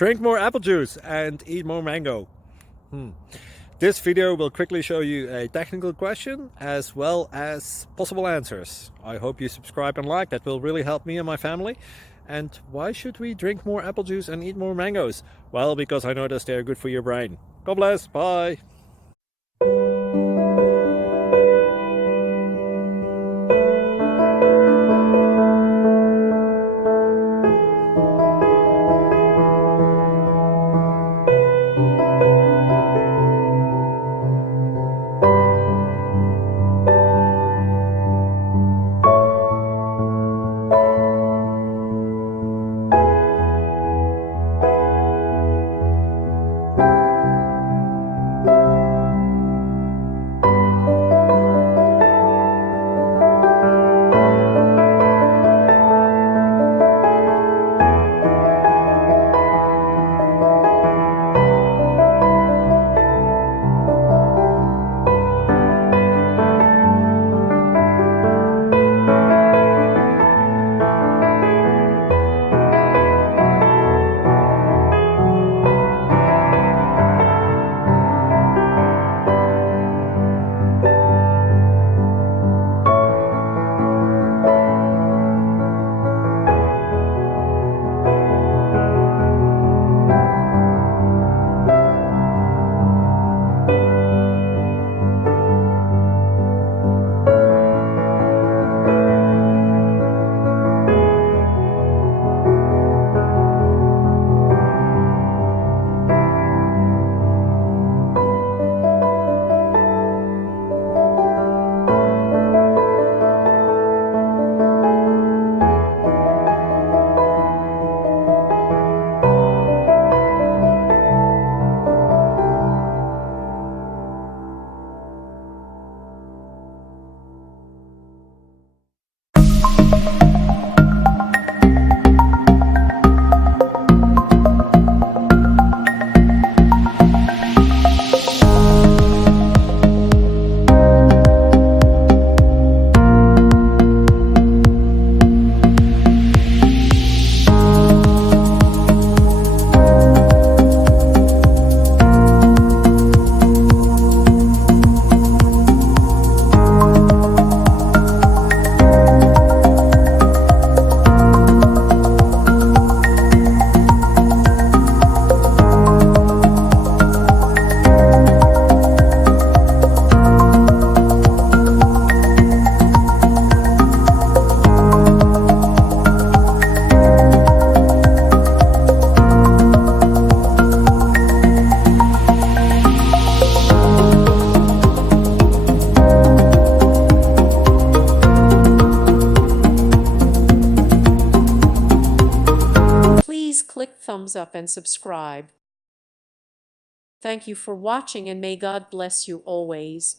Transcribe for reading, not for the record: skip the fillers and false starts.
Drink more apple juice and eat more mango. This video will quickly show you a technical question as well as possible answers. I hope you subscribe and like, that will really help me and my family. And why should we drink more apple juice and eat more mangoes? Well, because I noticed they're good for your brain. God bless, bye. Please click thumbs up and subscribe. Thank you for watching and may God bless you always.